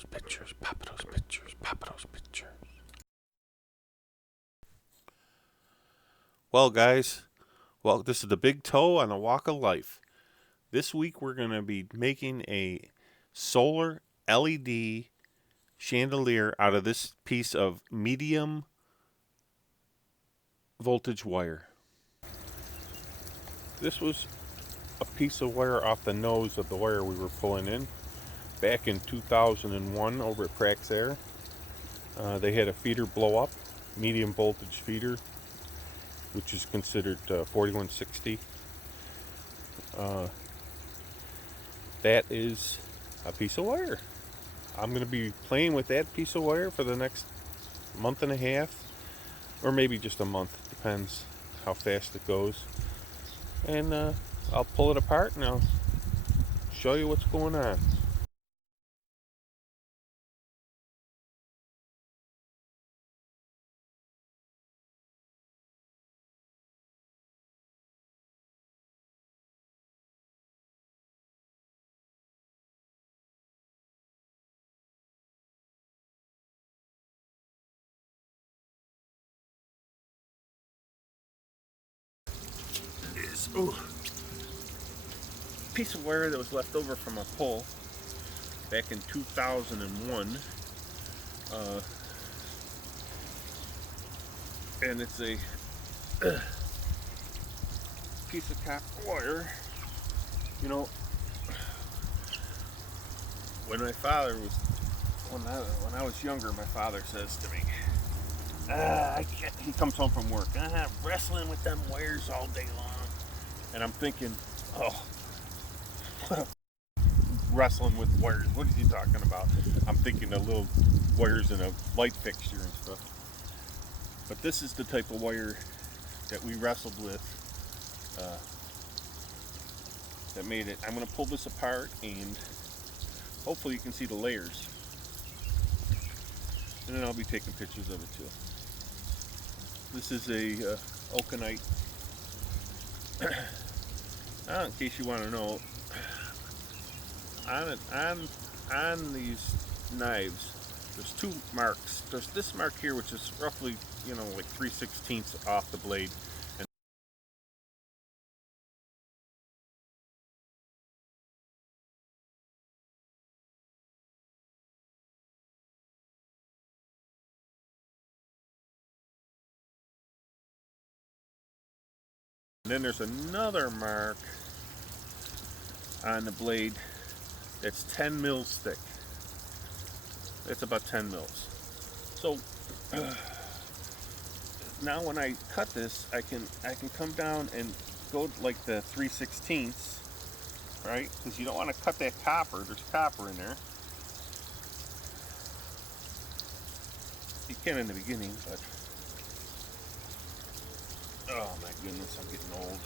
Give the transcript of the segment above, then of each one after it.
those pictures, pop those pictures, pop those pictures. Well, guys, this is the Big Toe on a Walk of Life. This week we're going to be making a solar LED chandelier out of this piece of medium voltage wire. This was a piece of wire off the nose of the wire we were pulling in back in 2001 over at Praxair. They had a feeder blow up, medium voltage feeder, which is considered 4160. That is a piece of wire. I'm going to be playing with that piece of wire for the next month and a half, or maybe just a month, depends how fast it goes. And I'll pull it apart and I'll show you what's going on. Ooh, piece of wire that was left over from a pull back in 2001, and it's a piece of copper wire. You know, when my father was when I was younger, my father says to me, I can't, he comes home from work, wrestling with them wires all day long. And I'm thinking, oh, wrestling with wires, what is he talking about? I'm thinking of little wires in a light fixture and stuff. But this is the type of wire that we wrestled with that made it. I'm going to pull this apart and hopefully you can see the layers. And then I'll be taking pictures of it too. This is a Okanite. In case you want to know, on these knives, there's two marks. There's this mark here, which is roughly, like 3/16 off the blade, and then there's another mark on the blade that's 10 mils thick. It's about 10 mils. So now when I cut this, I can come down and go like the 3/16, right? Because you don't want to cut that copper. There's copper in there. You can in the beginning, but oh my goodness, I'm getting old.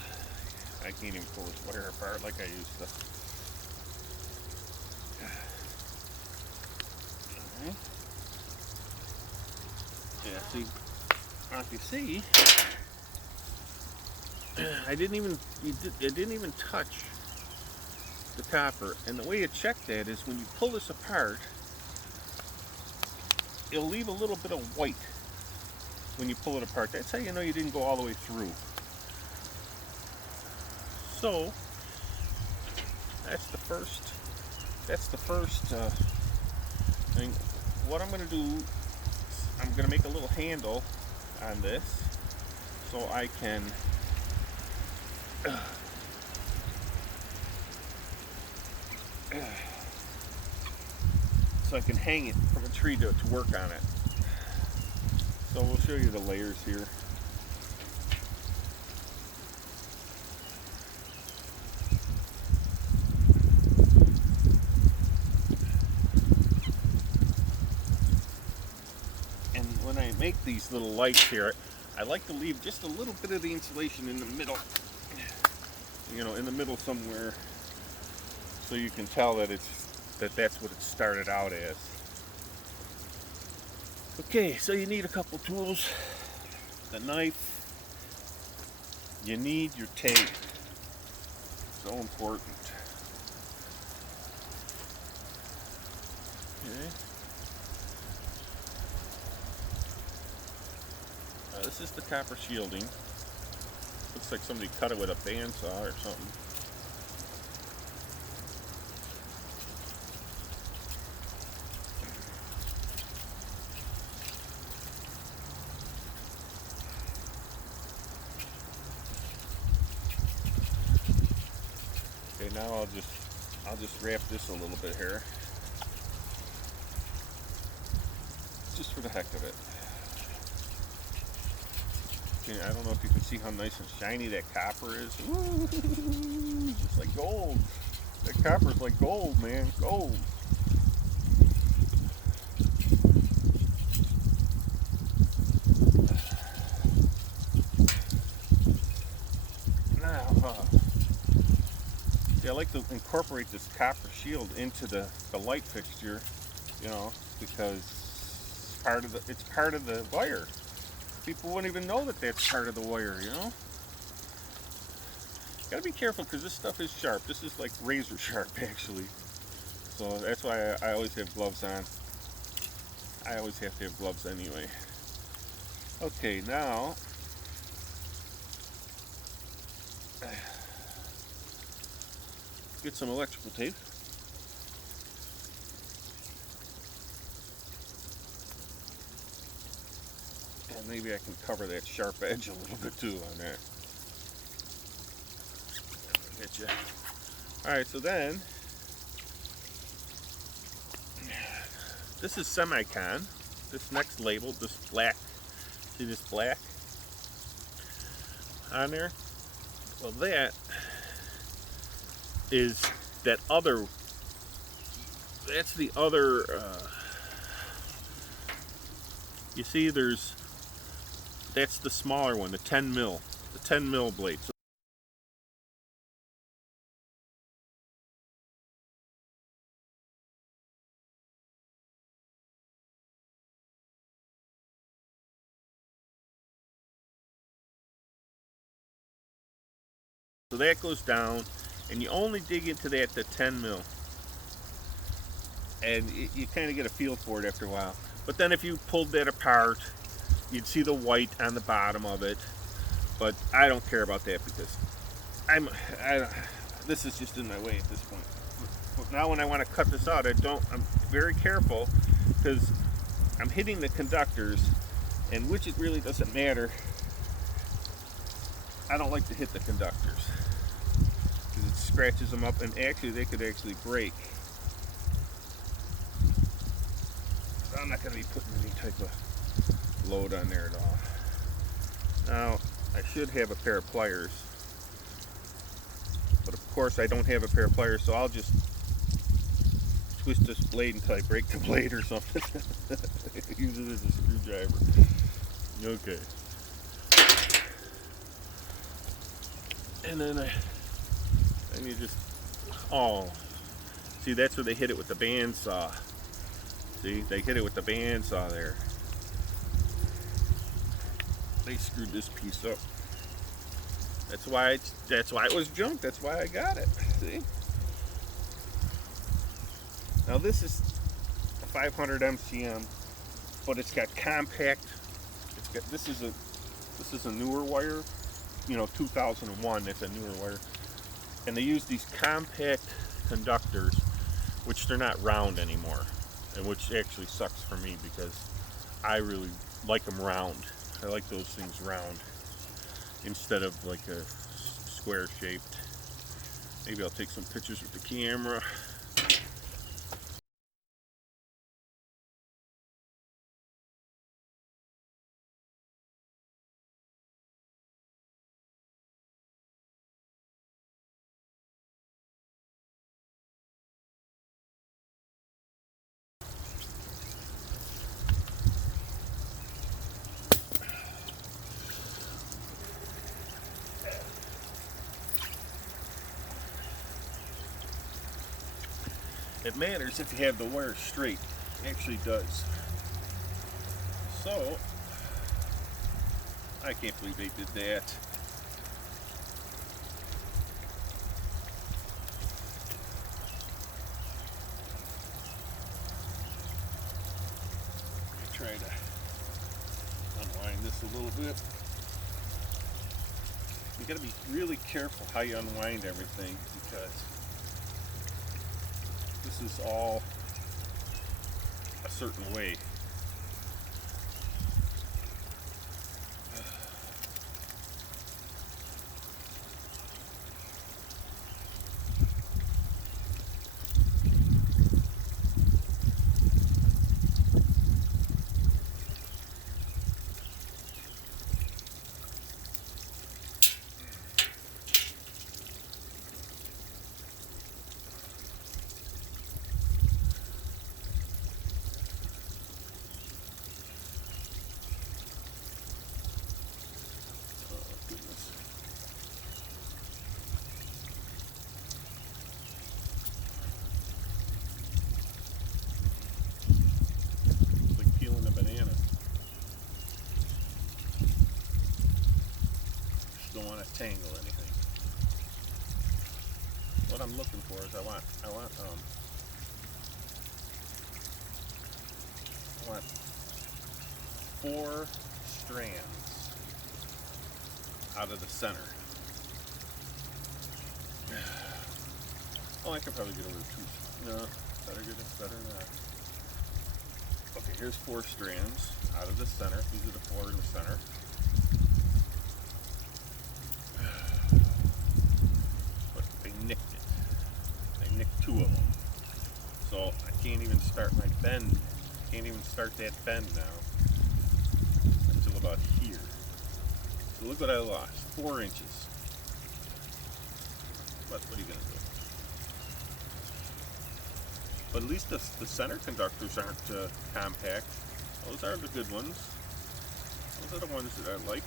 I can't even pull this wire apart like I used to. Alright. Yeah, see, like you see, it didn't even touch the copper. And the way you check that is when you pull this apart, it'll leave a little bit of white when you pull it apart. That's how you know you didn't go all the way through. So that's the first thing. What I'm going to do, I'm going to make a little handle on this so I can hang it from a tree to work on it. So we'll show you the layers here. And when I make these little lights here, I like to leave just a little bit of the insulation in the middle, in the middle somewhere, so you can tell that that's what it started out as. Okay, so you need a couple tools. The knife. You need your tape. So important. Okay. This is the copper shielding. Looks like somebody cut it with a bandsaw or something. Okay, now I'll just wrap this a little bit here. Just for the heck of it. Okay, I don't know if you can see how nice and shiny that copper is. Ooh, just like gold. That copper's like gold, man. Gold. Now, see, I like to incorporate this copper shield into the light fixture, you know, because it's part of the wire. People wouldn't even know that that's part of the wire, you know. Gotta be careful because this stuff is sharp. This is like razor sharp, actually. So that's why I always have gloves on. I always have to have gloves anyway. Okay, now get some electrical tape. And maybe I can cover that sharp edge a little bit too on there. Get you. Alright, so then this is semicon. This next label, this black. See this black on there? Well, that is that other. That's the other. You see, that's the smaller one, the 10 mil blade. So that goes down, and you only dig into that to 10 mil, and you kind of get a feel for it after a while. But then if you pulled that apart, you'd see the white on the bottom of it. But I don't care about that because this is just in my way at this point. But now when I want to cut this out, I'm very careful because I'm hitting the conductors, and which it really doesn't matter. I don't like to hit the conductors because it scratches them up, and actually they could actually break. So I'm not going to be putting any type of load on there at all. Now I should have a pair of pliers, but of course I don't have a pair of pliers, so I'll just twist this blade until I break the blade or something. Use it as a screwdriver. Okay. And then you just, see, that's where they hit it with the bandsaw. See, they hit it with the bandsaw there. They screwed this piece up. That's why it was junk. That's why I got it. See? Now this is a 500 MCM, but it's got compact. This is a newer wire. You know, 2001, that's a newer wire. And they use these compact conductors, which they're not round anymore, and which actually sucks for me because I really like them round. I like those things round instead of like a square shaped. Maybe I'll take some pictures with the camera. It matters if you have the wire straight. It actually does. So, I can't believe they did that. try to unwind this a little bit. You got to be really careful how you unwind everything, because this is all a certain way. Don't want to tangle anything. What I'm looking for is I want 4 strands out of the center. Oh, I could probably get over 2. No, better than that. Okay, here's 4 strands out of the center. These are the 4 in the center. Nicked it. I nicked 2 of them. So I can't even start my bend. Can't even start that bend now until about here. So look what I lost. 4 inches. What are you gonna do? But at least the center conductors aren't compact. Those are the good ones. Those are the ones that I like.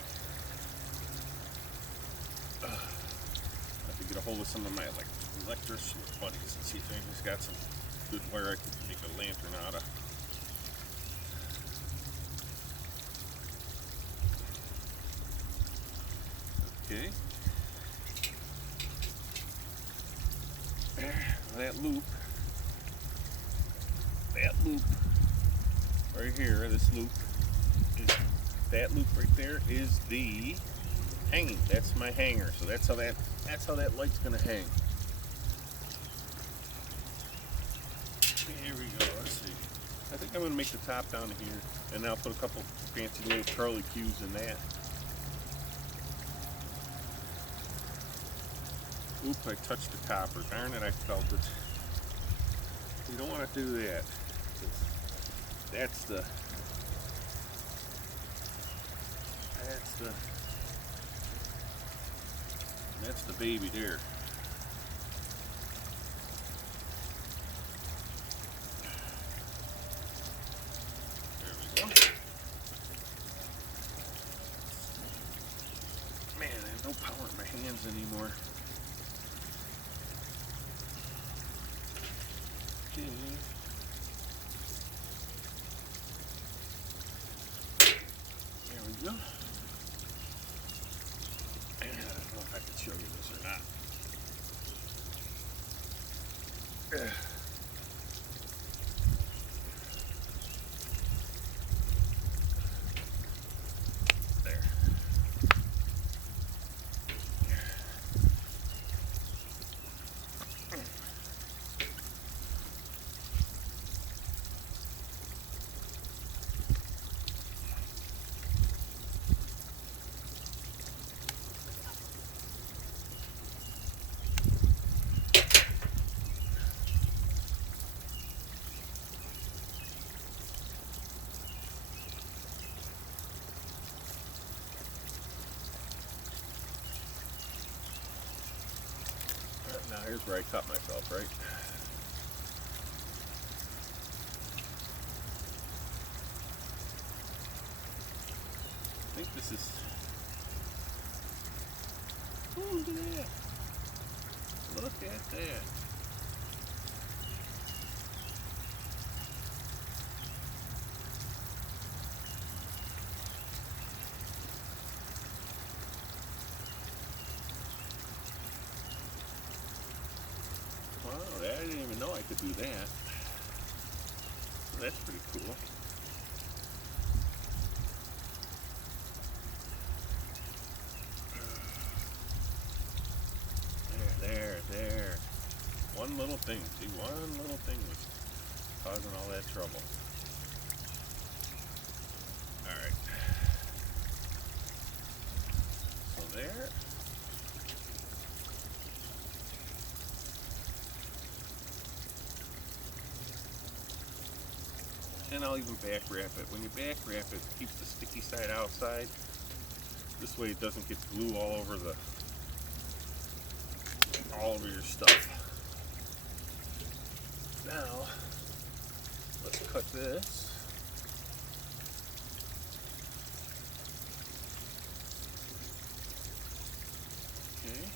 Get a hold of some of my electrician buddies and see if anybody's got some good wire I could make a lantern out of. Okay. That loop right here, this loop, that loop right there is the hanging. That's my hanger. So that's how that light's gonna hang. Here we go. Let's see. I think I'm gonna make the top down here, and then I'll put a couple fancy little curly cues in that. Oop! I touched the copper. Darn it! I felt it. You don't want to do that. That's the baby there. There we go. Man, I have no power in my hands anymore. Okay. There we go. I don't know if I can show you this or not. There. Now here's where I cut myself, right? I think this is... Oh, look at that! Look at that! Wow, I didn't even know I could do that. That's pretty cool. thing. See, one little thing was causing all that trouble. Alright. So there. And I'll even back wrap it. When you back wrap it, it keeps the sticky side outside. This way it doesn't get glue all over your stuff. Now, let's cut this. Okay.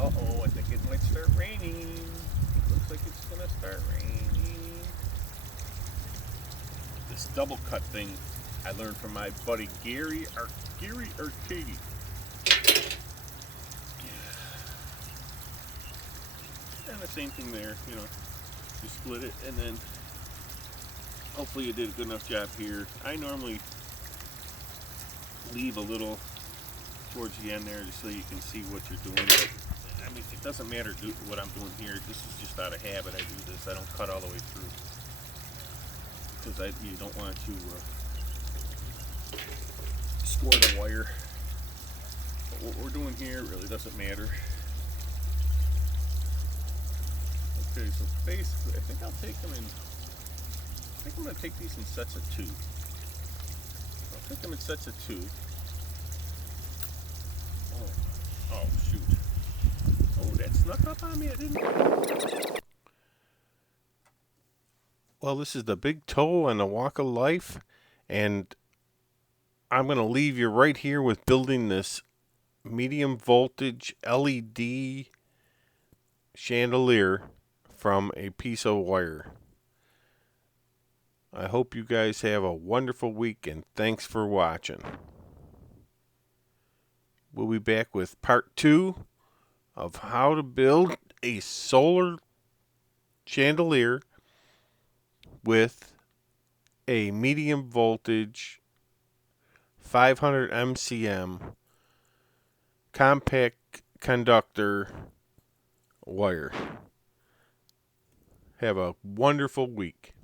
Uh-oh, I think it might start raining. It looks like it's gonna start raining. This double cut thing I learned from my buddy Gary Arcady. And the same thing there, you know, you split it and then hopefully you did a good enough job here. I normally leave a little towards the end there just so you can see what you're doing. But, I mean, it doesn't matter what I'm doing here. This is just out of habit. I do this. I don't cut all the way through because you don't want to score the wire. But what we're doing here really doesn't matter. Okay, so basically, I think I'll take them in. I think I'm going to take these in sets of 2. I'll take them in sets of 2. Oh shoot. Oh, that snuck up on me, I didn't. Well, this is the Big Toe and the Walk of Life, and I'm going to leave you right here with building this medium voltage LED chandelier from a piece of wire. I hope you guys have a wonderful week, and thanks for watching. We'll be back with part 2 of how to build a solar chandelier with a medium voltage 500 MCM compact conductor wire. Have a wonderful week.